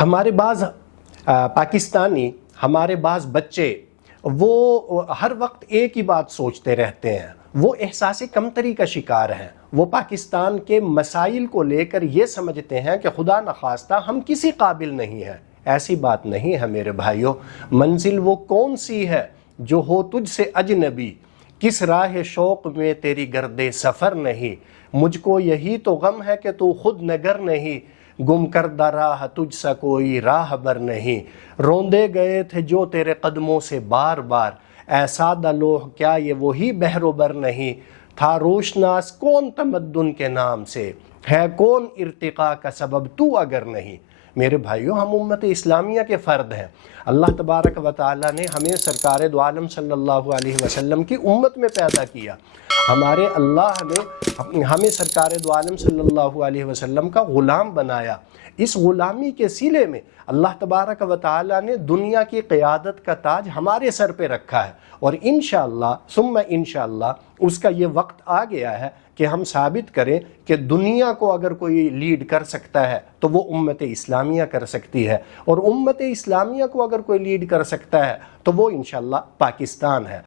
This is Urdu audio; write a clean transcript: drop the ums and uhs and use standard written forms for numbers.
ہمارے بعض پاکستانی، ہمارے بعض بچے وہ ہر وقت ایک ہی بات سوچتے رہتے ہیں، وہ احساس کمتری کا شکار ہیں۔ وہ پاکستان کے مسائل کو لے کر یہ سمجھتے ہیں کہ خدا نخواستہ ہم کسی قابل نہیں ہیں۔ ایسی بات نہیں ہے میرے بھائیوں۔ منزل وہ کون سی ہے جو ہو تجھ سے اجنبی، کس راہ شوق میں تیری گرد سفر نہیں، مجھ کو یہی تو غم ہے کہ تو خود نگر نہیں، گم کردہ راہ تجھ سا کوئی راہ بر نہیں، روندے گئے تھے جو تیرے قدموں سے بار بار، اے سادہ لوح کیا یہ وہی بحر و بر نہیں، تھا روشناس کون تمدن کے نام سے، ہے کون ارتقاء کا سبب تو اگر نہیں۔ میرے بھائیوں، ہم امت اسلامیہ کے فرد ہیں۔ اللہ تبارک و تعالیٰ نے ہمیں سرکار دو عالم صلی اللہ علیہ وسلم کی امت میں پیدا کیا۔ ہمارے اللہ نے ہمیں سرکار دو عالم صلی اللہ علیہ وسلم کا غلام بنایا۔ اس غلامی کے صلے میں اللہ تبارک و تعالیٰ نے دنیا کی قیادت کا تاج ہمارے سر پہ رکھا ہے، اور انشاءاللہ ثم انشاءاللہ اس کا یہ وقت آ گیا ہے کہ ہم ثابت کریں کہ دنیا کو اگر کوئی لیڈ کر سکتا ہے تو وہ امت اسلامیہ کر سکتی ہے، اور امت اسلامیہ کو اگر کوئی لیڈ کر سکتا ہے تو وہ انشاءاللہ پاکستان ہے۔